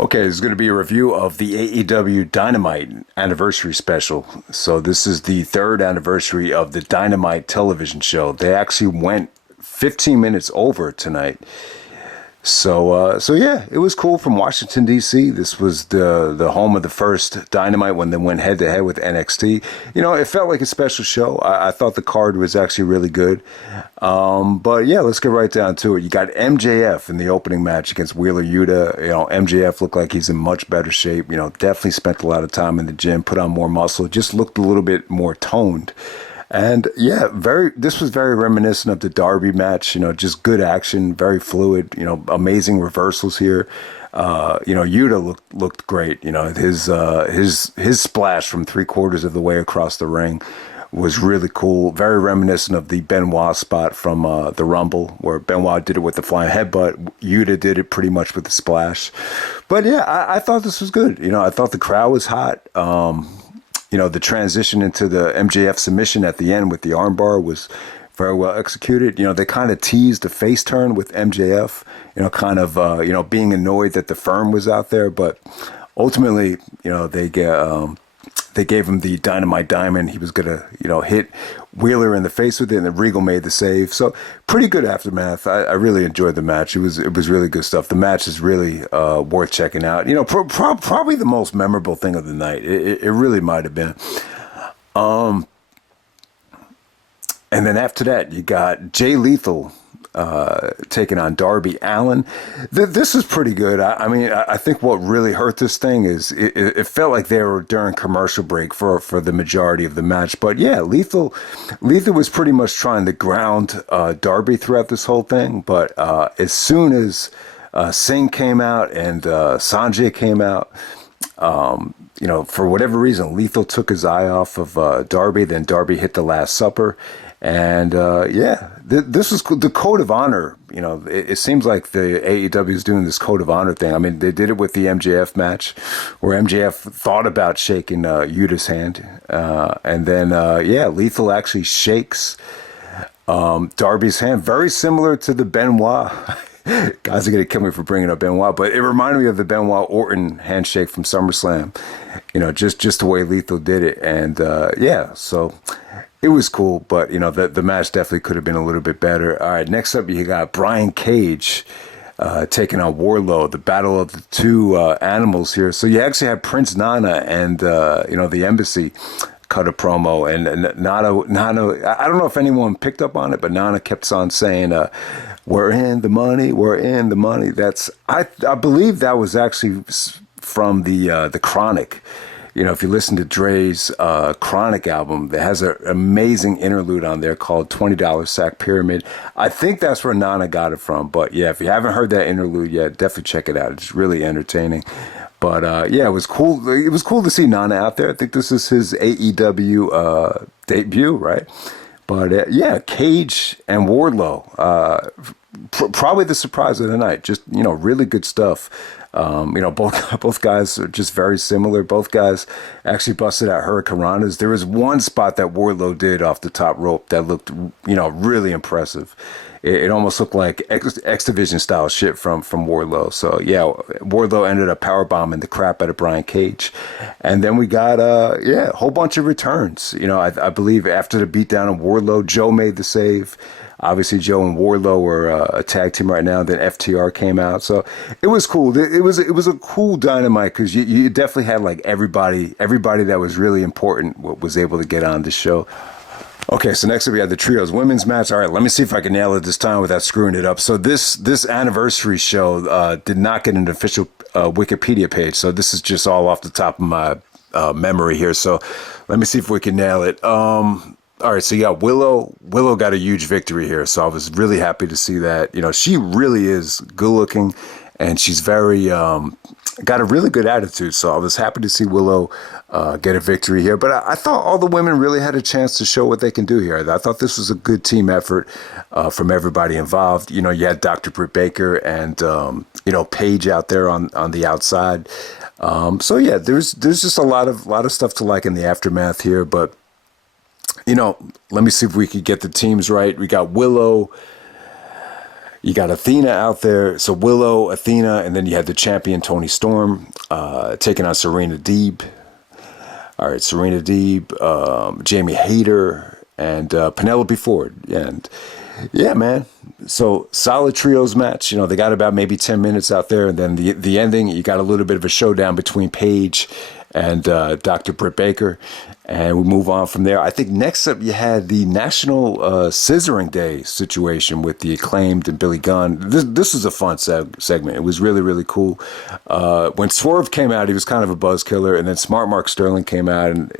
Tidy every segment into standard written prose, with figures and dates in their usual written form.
Okay, this is going to be a review of the AEW Dynamite anniversary special. So this is the third anniversary of the Dynamite television show. They actually went 15 minutes over tonight. So yeah, it was cool from Washington D.C. This was the home of the first Dynamite when they went head to head with NXT. You know, it felt like a special show. I thought the card was actually really good. But yeah, let's get right down to it. You got MJF in the opening match against Wheeler Yuda. You know, MJF looked like he's in much better shape. You know, definitely spent a lot of time in the gym, put on more muscle, just looked a little bit more toned. And yeah, this was very reminiscent of the Darby match, you know, just good action, very fluid, you know, amazing reversals here. You know, Yuta looked great. You know, his splash from 3/4 of the way across the ring was really cool. Very reminiscent of the Benoit spot from the Rumble, where Benoit did it with the flying headbutt. Yuta did it pretty much with the splash. But yeah, I thought this was good. You know, I thought the crowd was hot. You know, the transition into the MJF submission at the end with the armbar was very well executed. You know, they kind of teased a face turn with MJF, you know, kind of, you know, being annoyed that the firm was out there. But ultimately, you know, they gave him the Dynamite Diamond. He was going to, you know, hit Wheeler in the face with it, and then Regal made the save. So pretty good aftermath. I really enjoyed the match. It was really good stuff. The match is really worth checking out. You know, probably the most memorable thing of the night. It really might have been. And then after that, you got Jay Lethal taking on Darby Allin. This is pretty good. I mean, I think what really hurt this thing is it felt like they were during commercial break for the majority of the match. But yeah, Lethal was pretty much trying to ground Darby throughout this whole thing. But as soon as Singh came out and Sanjay came out, you know, for whatever reason, Lethal took his eye off of Darby. Then Darby hit the Last Supper. And yeah, this was the Code of Honor. You know, it seems like the AEW is doing this Code of Honor thing. I mean, they did it with the MJF match, where MJF thought about shaking Yuta's hand, and then yeah, Lethal actually shakes Darby's hand, very similar to the Benoit. Guys are gonna kill me for bringing up Benoit, but it reminded me of the Benoit Orton handshake from SummerSlam. You know, just the way Lethal did it, and yeah, so. It was cool, but, you know, the match definitely could have been a little bit better. All right, next up, you got Brian Cage taking on Wardlow, the battle of the two animals here. So you actually had Prince Nana and, you know, the embassy cut a promo. And Nana, I don't know if anyone picked up on it, but Nana kept on saying, we're in the money, we're in the money. I believe that was actually from the Chronic. You know, if you listen to Dre's Chronic album, that has an amazing interlude on there called $20 Sack Pyramid. I think that's where Nana got it from. But yeah, if you haven't heard that interlude yet, definitely check it out. It's really entertaining. But yeah, it was cool. It was cool to see Nana out there. I think this is his AEW debut, right? But yeah, Cage and Wardlow, probably the surprise of the night. Just, you know, really good stuff. You know, both guys are just very similar. Both guys actually busted out hurricanranas. There was one spot that Wardlow did off the top rope that looked, you know, really impressive. It almost looked like X Division style shit from Wardlow. So yeah, Wardlow ended up powerbombing the crap out of Brian Cage, and then we got yeah, a whole bunch of returns. You know, I believe after the beatdown of Wardlow, Joe made the save. Obviously, Joe and Wardlow were a tag team right now. Then FTR came out, so it was cool. It was a cool Dynamite because you definitely had like everybody that was really important was able to get on the show. Okay, so next up we had the trios women's match. All right, let me see if I can nail it this time without screwing it up. So this anniversary show did not get an official Wikipedia page, so this is just all off the top of my memory here. So let me see if we can nail it. All right, so you got Willow. Willow got a huge victory here, so I was really happy to see that. You know, she really is good looking, and she's very got a really good attitude. So I was happy to see Willow get a victory here. But I thought all the women really had a chance to show what they can do here. I thought this was a good team effort from everybody involved. You know, you had Dr. Britt Baker and you know, Paige out there on the outside. So yeah, there's just a lot of stuff to like in the aftermath here, but. You know, let me see if we could get the teams right. We got Willow You got Athena out there, so Willow, Athena, and then you had the champion Toni Storm taking on Serena Deeb. All right, Serena Deeb, Jamie Hayter, and Penelope Ford. And yeah, man. So solid trios match. You know, they got about maybe 10 minutes out there, and then the ending, you got a little bit of a showdown between Paige and Dr. Britt Baker. And we move on from there. I think next up you had the National Scissoring Day situation with the Acclaimed and Billy Gunn. This was a fun segment. It was really, really cool. When Swerve came out, he was kind of a buzz killer, and then Smart Mark Sterling came out, and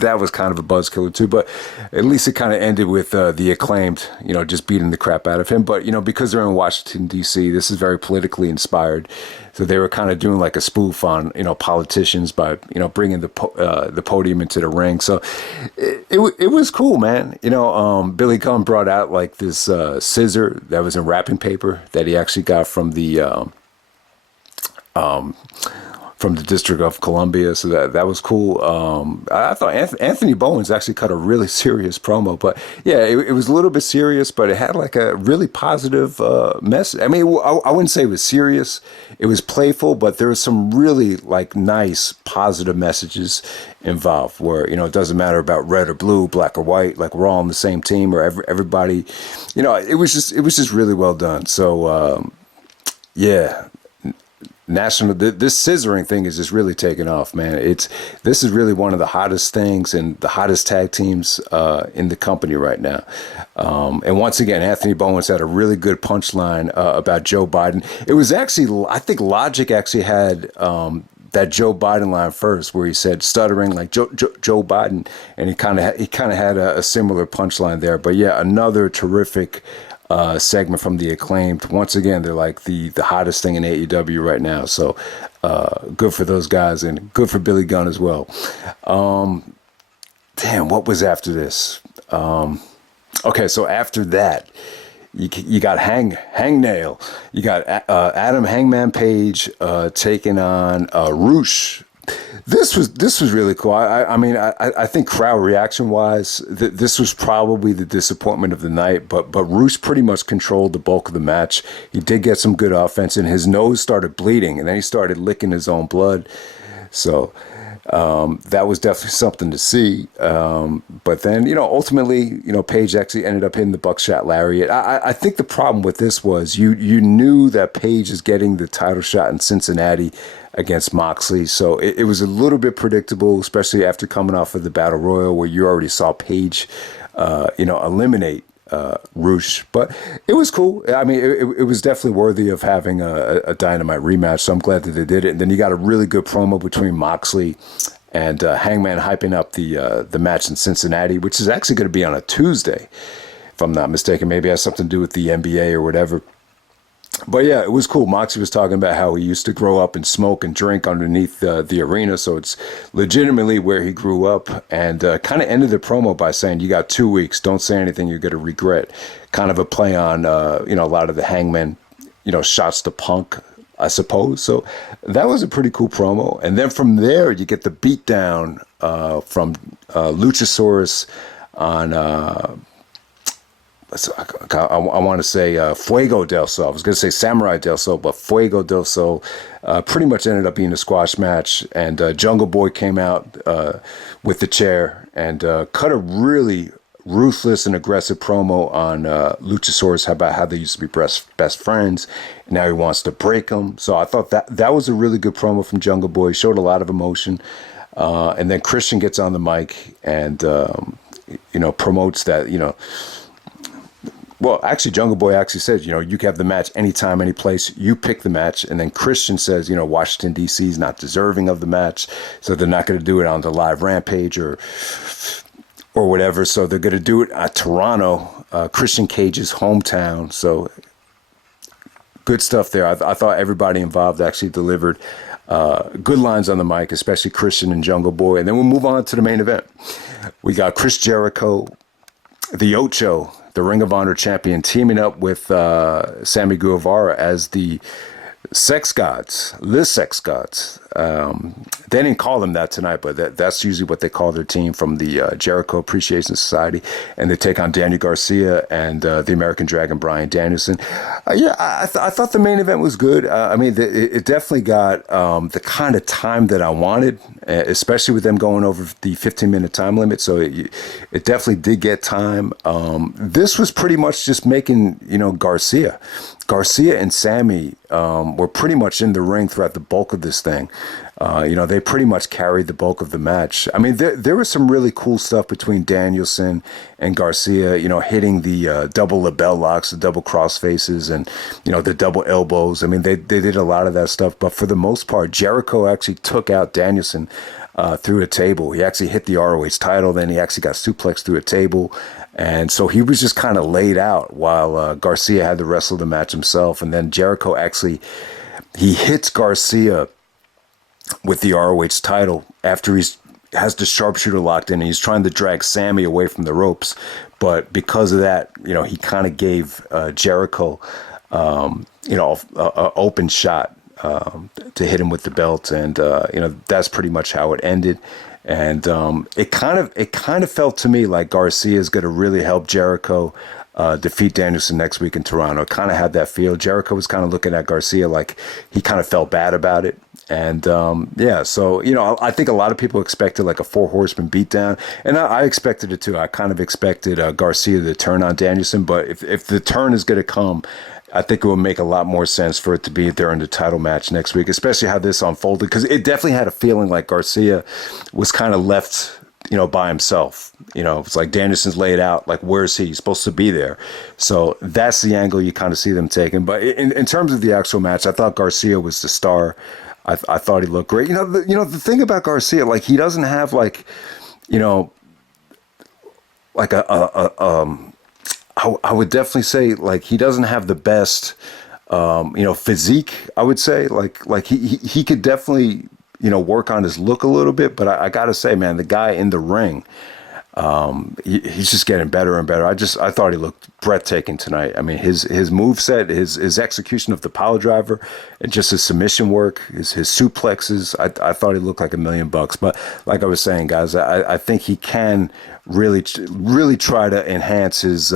that was kind of a buzz killer too. But at least it kind of ended with the Acclaimed, you know, just beating the crap out of him. But, you know, because they're in Washington, D.C., this is very politically inspired. So they were kind of doing like a spoof on, you know, politicians by, you know, bringing the podium into the ring. So it was cool, man. You know, Billy Gunn brought out like this scissor that was in wrapping paper that he actually got from the District of Columbia. So that was cool. I thought Anthony Bowens actually cut a really serious promo, but yeah, it was a little bit serious, but it had like a really positive message. I mean, I wouldn't say it was serious. It was playful, but there was some really like nice positive messages involved where, you know, it doesn't matter about red or blue, black or white, like we're all on the same team or everybody, you know, it was just really well done. So, yeah. This scissoring thing is just really taking off, man. This is really one of the hottest things and the hottest tag teams in the company right now. And once again, Anthony Bowens had a really good punchline about Joe Biden. It was actually, I think Logic actually had that Joe Biden line first, where he said stuttering like Joe Biden, and he kind of had a similar punchline there. But yeah, another terrific segment from the Acclaimed. Once again, they're like the hottest thing in AEW right now. So good for those guys and good for Billy Gunn as well. Damn, what was after this? Okay, so after that, you got Hangnail. You got Adam Hangman Page taking on Roosh. This was really cool. I mean, I think crowd reaction wise, this was probably the disappointment of the night. But Roosh pretty much controlled the bulk of the match. He did get some good offense, and his nose started bleeding, and then he started licking his own blood. So that was definitely something to see. But then, you know, ultimately, you know, Paige actually ended up hitting the buckshot lariat. I think the problem with this was you knew that Paige is getting the title shot in Cincinnati against Moxley. So it was a little bit predictable, especially after coming off of the Battle Royal where you already saw Paige, you know, eliminate Roosh. But it was cool. I mean, it was definitely worthy of having a Dynamite rematch. So I'm glad that they did it. And then you got a really good promo between Moxley and Hangman hyping up the match in Cincinnati, which is actually going to be on a Tuesday, if I'm not mistaken. Maybe it has something to do with the NBA or whatever. But yeah, it was cool. Moxley was talking about how he used to grow up and smoke and drink underneath the arena. So it's legitimately where he grew up, and kind of ended the promo by saying, you got 2 weeks. Don't say anything you're going to regret. Kind of a play on, you know, a lot of the Hangman, you know, shots to Punk, I suppose. So that was a pretty cool promo. And then from there, you get the beatdown from Luchasaurus on... I want to say Fuego del Sol. I was going to say Samurai del Sol, but Fuego del Sol pretty much ended up being a squash match. And Jungle Boy came out with the chair and cut a really ruthless and aggressive promo on Luchasaurus about how they used to be best friends. And now he wants to break them. So I thought that was a really good promo from Jungle Boy. He showed a lot of emotion. And then Christian gets on the mic and, you know, promotes that, you know, well, actually, Jungle Boy actually says, you know, you can have the match anytime, any place. You pick the match. And then Christian says, you know, Washington, D.C. is not deserving of the match. So they're not going to do it on the live Rampage or whatever. So they're going to do it at Toronto, Christian Cage's hometown. So good stuff there. I thought everybody involved actually delivered good lines on the mic, especially Christian and Jungle Boy. And then we'll move on to the main event. We got Chris Jericho, the Ocho, the Ring of Honor champion, teaming up with Sammy Guevara as the Sex Gods, the Sex Gods. They didn't call them that tonight, but that's usually what they call their team from the Jericho Appreciation Society. And they take on Daniel Garcia and the American Dragon, Bryan Danielson. I thought the main event was good. I mean, it definitely got the kind of time that I wanted, especially with them going over the 15-minute time limit. So it definitely did get time. This was pretty much just making, Garcia and Sammy were pretty much in the ring throughout the bulk of this thing. They pretty much carried the bulk of the match. I mean, there was some really cool stuff between Danielson and Garcia, hitting the double label locks, the double cross faces, and, the double elbows. I mean, they did a lot of that stuff. But for the most part, Jericho actually took out Danielson through a table. He actually hit the ROH title. Then he actually got suplexed through a table. And so he was just kind of laid out while Garcia had to wrestle the match himself. And then Jericho he hits Garcia with the ROH title after has the sharpshooter locked in, and he's trying to drag Sammy away from the ropes. But because of that, he kind of gave Jericho, an open shot to hit him with the belt. And, that's pretty much how it ended. And it kind of felt to me like Garcia is going to really help Jericho defeat Danielson next week in Toronto. It kind of had that feel. Jericho was kind of looking at Garcia like he kind of felt bad about it. And so I think a lot of people expected like a 4 horseman beatdown, and I expected it too. I kind of expected Garcia to turn on Danielson, but if the turn is going to come, I think it would make a lot more sense for it to be there in the title match next week, especially how this unfolded, because it definitely had a feeling like Garcia was kind of left, by himself. It's like Danielson's laid out, like, where's he? He's supposed to be there. So that's the angle you kind of see them taking. But in terms of the actual match, I thought Garcia was the star. I thought he looked great. The thing about Garcia, like, he doesn't have like I would definitely say like he doesn't have the best physique. I would say like he could definitely work on his look a little bit, but I gotta say, man, the guy in the ring, he's just getting better and better. I thought he looked breathtaking tonight. I mean, his moveset, his execution of the power driver, and just his submission work, his suplexes. I thought he looked like $1,000,000. But like I was saying, guys, I think he can really try to enhance his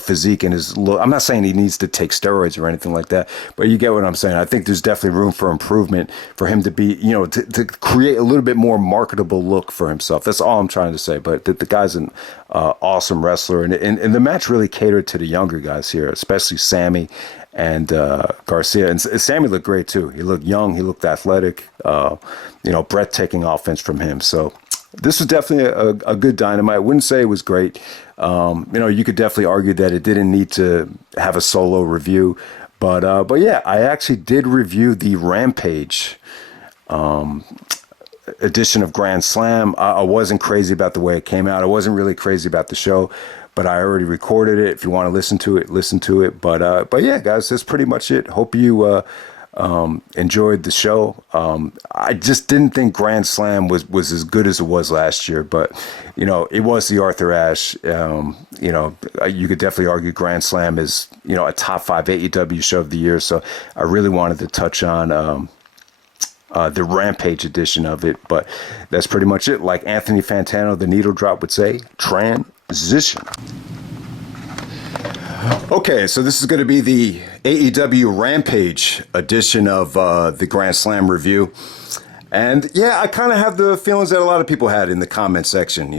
physique and his look. I'm not saying he needs to take steroids or anything like that, but you get what I'm saying. I think there's definitely room for improvement for him to be, to create a little bit more marketable look for himself. That's all I'm trying to say. But the guy's an awesome wrestler, and the match really catered to the younger guys here, especially Sammy and Garcia. And Sammy looked great too. He looked young. He looked athletic. Breathtaking offense from him. So this was definitely a good Dynamite. I wouldn't say it was great. You could definitely argue that it didn't need to have a solo review. But yeah, I actually did review the Rampage edition of Grand Slam. I wasn't crazy about the way it came out. I wasn't really crazy about the show, but I already recorded it. If you want to listen to it, listen to it. But yeah, guys, that's pretty much it. Hope you enjoyed the show. I just didn't think Grand Slam was as good as it was last year, but it was the Arthur Ashe. You could definitely argue Grand Slam is a top 5 AEW show of the year. So I really wanted to touch on the Rampage edition of it, but that's pretty much it. Like Anthony Fantano, the needle drop, would say, transition. Okay, so this is going to be the AEW Rampage edition of the Grand Slam review. And yeah, I kind of have the feelings that a lot of people had in the comment section.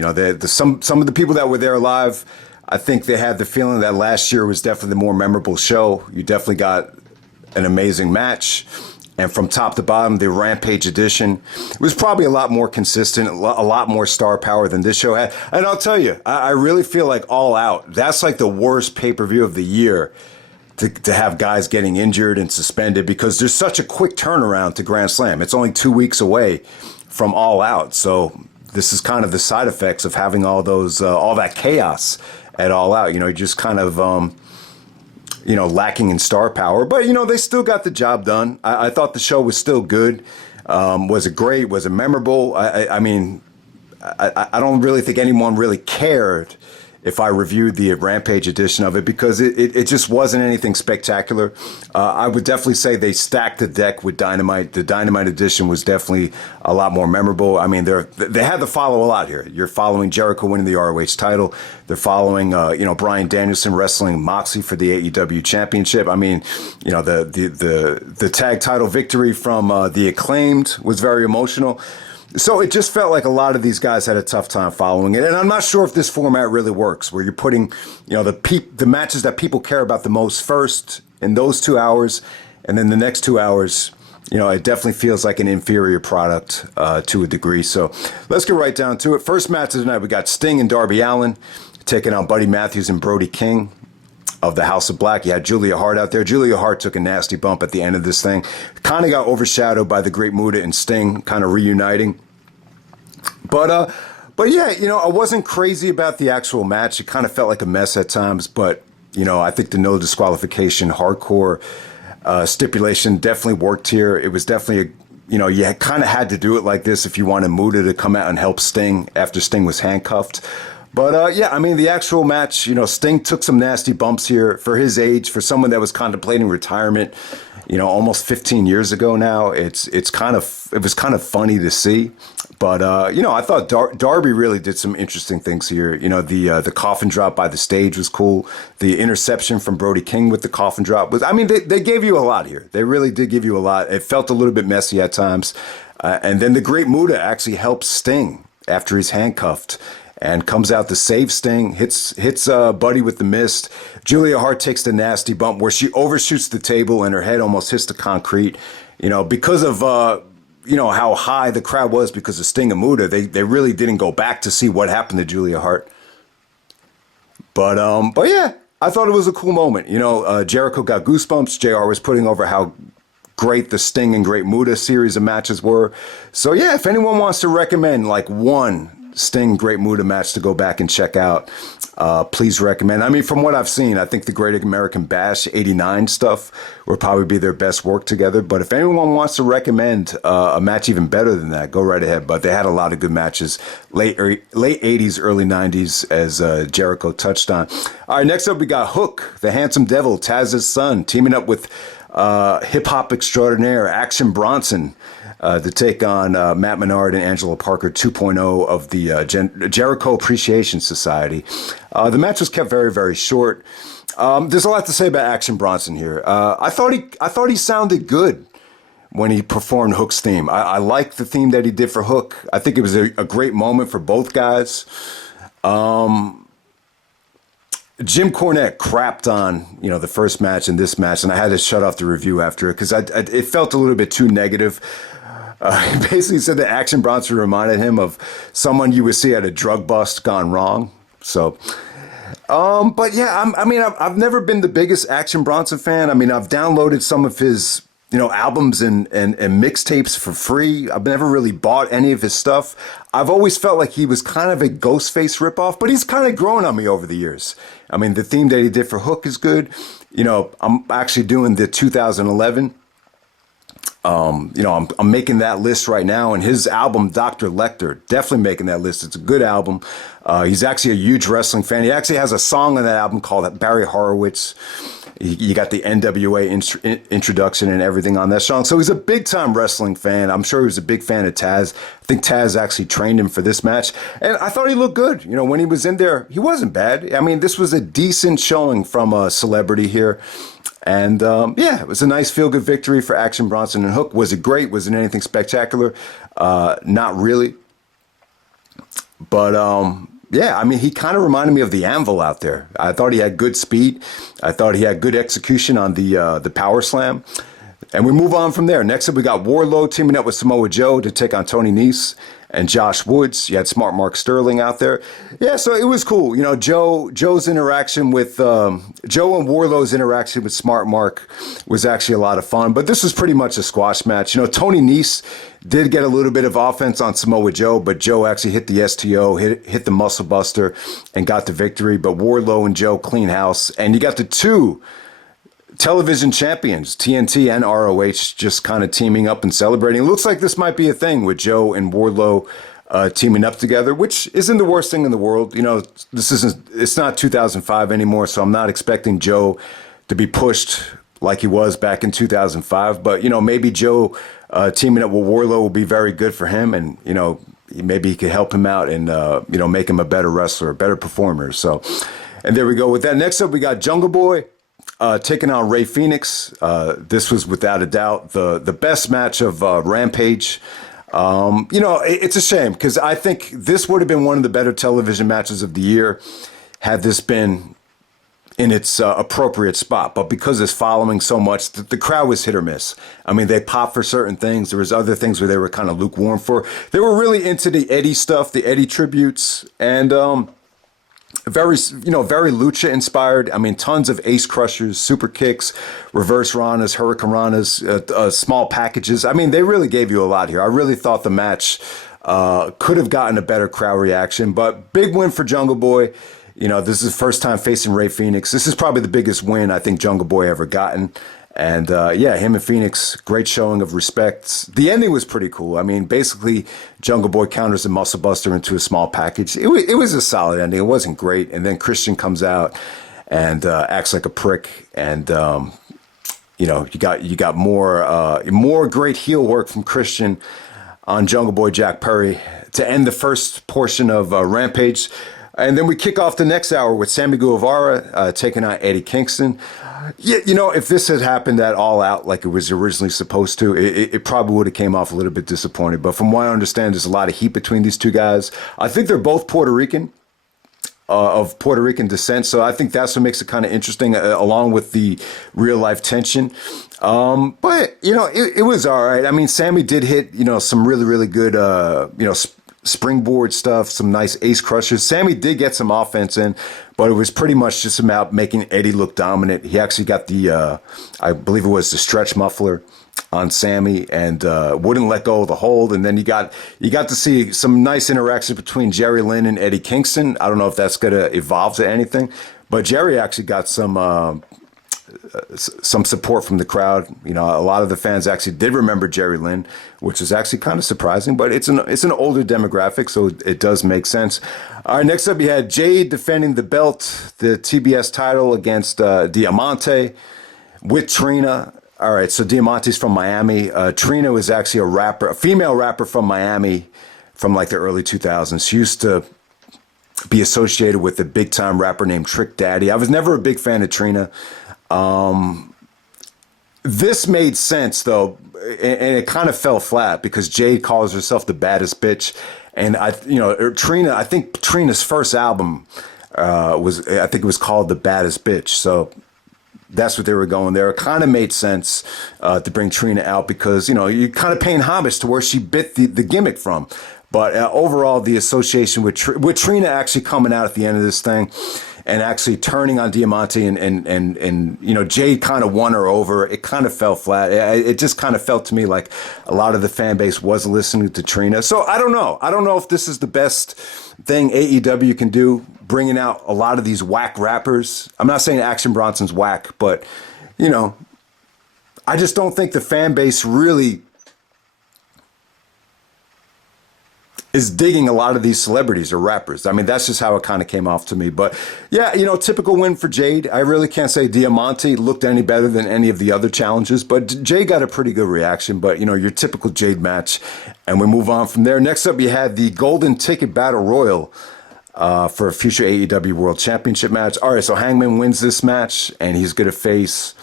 Some of the people that were there live, I think they had the feeling that last year was definitely the more memorable show. You definitely got an amazing match. And from top to bottom, the Rampage edition was probably a lot more consistent, a lot more star power than this show had. And I'll tell you, I really feel like All Out, that's like the worst pay-per-view of the year to have guys getting injured and suspended, because there's such a quick turnaround to Grand Slam. It's only 2 weeks away from All Out. So this is kind of the side effects of having all that chaos at All Out. You just kind of lacking in star power, but they still got the job done. I thought the show was still good. Was it great? Was it memorable? I mean, I don't really think anyone really cared if I reviewed the Rampage edition of it, because it just wasn't anything spectacular. I would definitely say they stacked the deck with Dynamite. The Dynamite edition was definitely a lot more memorable. I mean, they had to follow a lot here. You're following Jericho winning the ROH title. They're following, Bryan Danielson wrestling Moxley for the AEW championship. I mean, the tag title victory from the Acclaimed was very emotional. So it just felt like a lot of these guys had a tough time following it. And I'm not sure if this format really works, where you're putting, the matches that people care about the most first in those 2 hours, and then the next 2 hours, it definitely feels like an inferior product to a degree. So let's get right down to it. First match of the night, we got Sting and Darby Allin taking on Buddy Matthews and Brody King of the House of Black. You had Julia Hart out there. Julia Hart took a nasty bump at the end of this thing. Kind of got overshadowed by the Great Muta and Sting kind of reuniting. But yeah, I wasn't crazy about the actual match. It kind of felt like a mess at times. But, I think the no disqualification hardcore stipulation definitely worked here. It was definitely you kind of had to do it like this if you wanted Muta to come out and help Sting after Sting was handcuffed. But yeah, I mean, the actual match, Sting took some nasty bumps here for his age, for someone that was contemplating retirement, almost 15 years ago now. It was kind of funny to see. But, I thought Darby really did some interesting things here. The coffin drop by the stage was cool. The interception from Brody King with the coffin drop was, they gave you a lot here. They really did give you a lot. It felt a little bit messy at times. And then the Great Muta actually helps Sting after he's handcuffed and comes out to save Sting, hits Buddy with the mist. Julia Hart takes the nasty bump where she overshoots the table and her head almost hits the concrete. Because of how high the crowd was because of Sting and Muta, they really didn't go back to see what happened to Julia Hart. But yeah, I thought it was a cool moment. Jericho got goosebumps. JR was putting over how great the Sting and Great Muta series of matches were. So yeah, if anyone wants to recommend like one Sting Great Muta match to go back and check out, please recommend. From what I've seen, I think the Great American Bash 89 stuff will probably be their best work together. But if anyone wants to recommend a match even better than that, go right ahead. But they had a lot of good matches, late 80s, early 90s, as Jericho touched on. All right, next up we got Hook, the Handsome Devil, Taz's son, teaming up with hip-hop extraordinaire Action Bronson to take on Matt Menard and Angelo Parker 2.0 of the Jericho Appreciation Society. The match was kept very, very short. There's a lot to say about Action Bronson here. I thought he sounded good when he performed Hook's theme. I liked the theme that he did for Hook. I think it was a great moment for both guys. Jim Cornette crapped on, the first match and this match, and I had to shut off the review after it because it felt a little bit too negative. He basically said that Action Bronson reminded him of someone you would see at a drug bust gone wrong. So, but yeah, I've never been the biggest Action Bronson fan. I've downloaded some of his, albums and mixtapes for free. I've never really bought any of his stuff. I've always felt like he was kind of a Ghostface ripoff, but he's kind of grown on me over the years. The theme that he did for Hook is good. I'm actually doing the 2011. I'm making that list right now, and his album, Dr. Lecter, definitely making that list. It's a good album. He's actually a huge wrestling fan. He actually has a song on that album called Barry Horowitz. You got the NWA introduction and everything on that song. So he's a big time wrestling fan. I'm sure he was a big fan of Taz. I think Taz actually trained him for this match. And I thought he looked good. When he was in there, he wasn't bad. This was a decent showing from a celebrity here. And yeah, it was a nice feel-good victory for Action Bronson and Hook. Was it great? Was it anything spectacular? Not really. But yeah, he kind of reminded me of the Anvil out there. I thought he had good speed. I thought he had good execution on the power slam. And we move on from there. Next up, we got Wardlow teaming up with Samoa Joe to take on Toni Nese and Josh Woods. You had Smart Mark Sterling out there. Yeah, so it was cool. Joe's interaction with Joe and Wardlow's interaction with Smart Mark was actually a lot of fun. But this was pretty much a squash match. Toni Nese did get a little bit of offense on Samoa Joe, but Joe actually hit the STO, hit the Muscle Buster, and got the victory. But Wardlow and Joe clean house, and you got the two television champions, TNT and ROH, just kind of teaming up and celebrating. It looks like this might be a thing with Joe and Wardlow teaming up together, which isn't the worst thing in the world. It's not 2005 anymore, so I'm not expecting Joe to be pushed like he was back in 2005. But, maybe Joe teaming up with Wardlow will be very good for him. And, maybe he could help him out and, make him a better wrestler, a better performer. So, and there we go with that. Next up, we got Jungle Boy taking on Rey Fenix. This was without a doubt the best match of Rampage. It's a shame because I think this would have been one of the better television matches of the year had this been in its appropriate spot. But because it's following so much, the crowd was hit or miss. I mean, they popped for certain things. There was other things where they were kind of lukewarm for. They were really into the Eddie stuff, the Eddie tributes, and very lucha inspired. I mean, tons of ace crushers, super kicks, reverse ranas, hurricane ranas, small packages. I mean, they really gave you a lot here. I really thought the match could have gotten a better crowd reaction, but big win for Jungle Boy. This is his first time facing Rey Fenix. This is probably the biggest win I think Jungle Boy ever gotten. And him and Fenix, great showing of respect. The ending was pretty cool. I mean, basically, Jungle Boy counters the Muscle Buster into a small package. It was a solid ending. It wasn't great. And then Christian comes out and acts like a prick. And you got more great heel work from Christian on Jungle Boy Jack Perry to end the first portion of Rampage. And then we kick off the next hour with Sammy Guevara taking on Eddie Kingston. Yeah, if this had happened at All Out like it was originally supposed to, it probably would have came off a little bit disappointed. But from what I understand, there's a lot of heat between these two guys. I think they're both Puerto Rican, of Puerto Rican descent. So I think that's what makes it kind of interesting, along with the real life tension. But, it was all right. I mean, Sammy did hit, some really, really good, springboard stuff, some nice ace crushers. Sammy did get some offense in, but it was pretty much just about making Eddie look dominant. He actually got the, I believe it was the stretch muffler on Sammy and wouldn't let go of the hold. And then you got to see some nice interaction between Jerry Lynn and Eddie Kingston. I don't know if that's going to evolve to anything, but Jerry actually got some support from the crowd. A lot of the fans actually did remember Jerry Lynn, which is actually kind of surprising, but it's an older demographic, so it does make sense. All right, next up you had Jade defending the belt, the TBS title against Diamante with Trina. All right, so Diamante's from Miami. Trina was actually a female rapper from Miami from like the early 2000s. She used to be associated with a big time rapper named Trick Daddy. I was never a big fan of Trina. This made sense though, and it kind of fell flat because Jade calls herself the baddest bitch, and Trina. I think Trina's first album I think it was called The Baddest Bitch. So that's what they were going there. It kind of made sense to bring Trina out because you're kind of paying homage to where she bit the gimmick from. But overall, the association with Trina actually coming out at the end of this thing and actually turning on Diamante and Jade kind of won her over. It kind of fell flat. It just kind of felt to me like a lot of the fan base was listening to Trina. So I don't know. I don't know if this is the best thing AEW can do, bringing out a lot of these whack rappers. I'm not saying Action Bronson's whack, but, I just don't think the fan base really is digging a lot of these celebrities or rappers. I mean, that's just how it kind of came off to me. But yeah, typical win for Jade. I really can't say Diamante looked any better than any of the other challenges, but Jade got a pretty good reaction. But, your typical Jade match. And we move on from there. Next up, you had the Golden Ticket Battle Royal for a future AEW World Championship match. All right, so Hangman wins this match, and he's going to face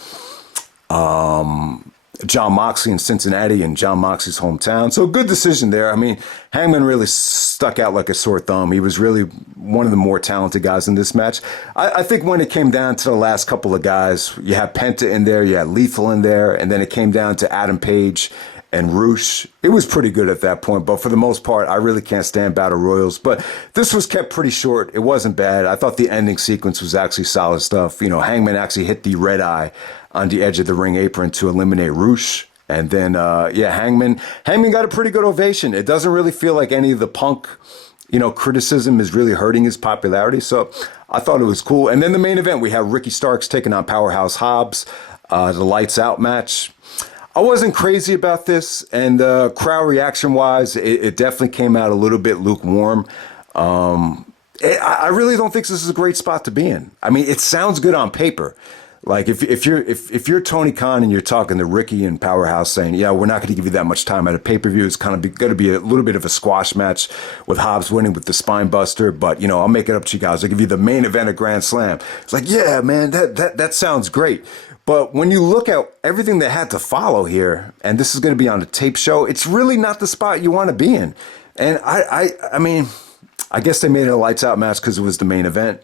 John Moxley in Cincinnati, in John Moxley's hometown. So good decision there. I mean, Hangman really stuck out like a sore thumb. He was really one of the more talented guys in this match. I think when it came down to the last couple of guys, you had Penta in there, you had Lethal in there, and then it came down to Adam Page and Roosh. It was pretty good at that point, but for the most part, I really can't stand Battle Royals. But this was kept pretty short. It wasn't bad. I thought the ending sequence was actually solid stuff. Hangman actually hit the red eye on the edge of the ring apron to eliminate Roosh. And then, Hangman got a pretty good ovation. It doesn't really feel like any of the Punk, criticism is really hurting his popularity. So I thought it was cool. And then the main event, we have Ricky Starks taking on Powerhouse Hobbs, the Lights Out match. I wasn't crazy about this, and crowd reaction wise, it definitely came out a little bit lukewarm. I really don't think this is a great spot to be in. I mean, it sounds good on paper. Like if you're Tony Khan and you're talking to Ricky and Powerhouse saying, yeah, we're not going to give you that much time at a pay-per-view. It's kind of going to be a little bit of a squash match with Hobbs winning with the spine buster. But, you know, I'll make it up to you guys. I'll give you the main event of Grand Slam. It's like, yeah, man, that sounds great. But when you look at everything that had to follow here, and this is going to be on a tape show, it's really not the spot you want to be in. And I mean, I guess they made it a lights out match because it was the main event.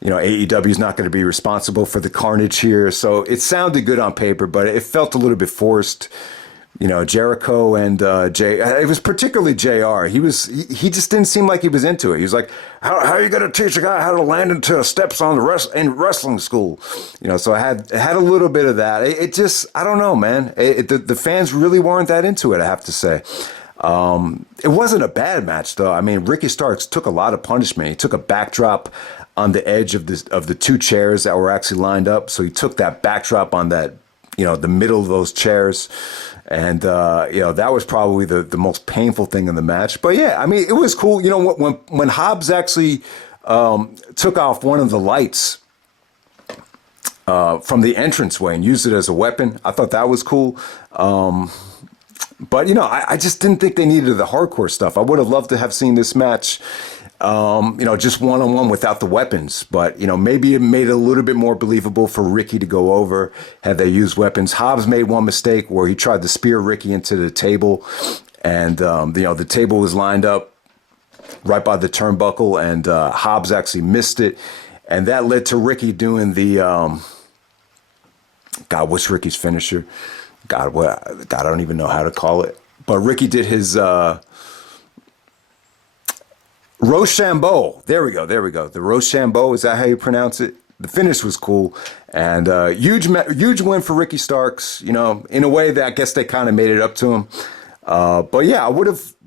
You know, AEW is not going to be responsible for the carnage here. So it sounded good on paper, but it felt a little bit forced. You know, Jericho and Jay, it was particularly JR. He just didn't seem like he was into it. He was like, how are you going to teach a guy how to land into steps on in wrestling school? You know, so it had a little bit of that. It just, I don't know, man. The fans really weren't that into it, I have to say. It wasn't a bad match, though. I mean, Ricky Starks took a lot of punishment. He took a backdrop on the edge of the two chairs that were actually lined up. So he took that backdrop on that, you know, the middle of those chairs. And, you know, that was probably the most painful thing in the match. But yeah, I mean, it was cool. You know, when Hobbs actually took off one of the lights from the entranceway and used it as a weapon, I thought that was cool. But, you know, I just didn't think they needed the hardcore stuff. I would have loved to have seen this match, you know, just one-on-one without the weapons. But, you know, maybe it made it a little bit more believable for Ricky to go over had they used weapons. Hobbs made one mistake where he tried to spear Ricky into the table. And, you know, the table was lined up right by the turnbuckle. And Hobbs actually missed it. And that led to Ricky doing the, God, what's Ricky's finisher? God, I don't even know how to call it. But Ricky did his Rochambeau. There we go. The Rochambeau, is that how you pronounce it? The finish was cool. And huge win for Ricky Starks, you know, in a way that I guess they kind of made it up to him. But yeah,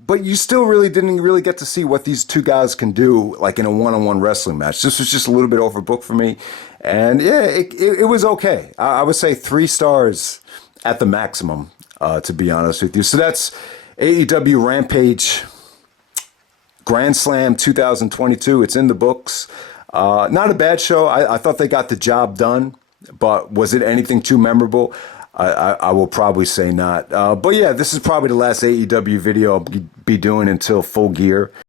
but you still really didn't really get to see what these two guys can do, like in a one-on-one wrestling match. This was just a little bit overbooked for me. And yeah, it was okay. I would say 3 stars at the maximum, to be honest with you. So that's AEW Rampage Grand Slam 2022. It's in the books. Not a bad show. I thought they got the job done, but was it anything too memorable? I will probably say not. But yeah, this is probably the last AEW video I'll be doing until Full Gear.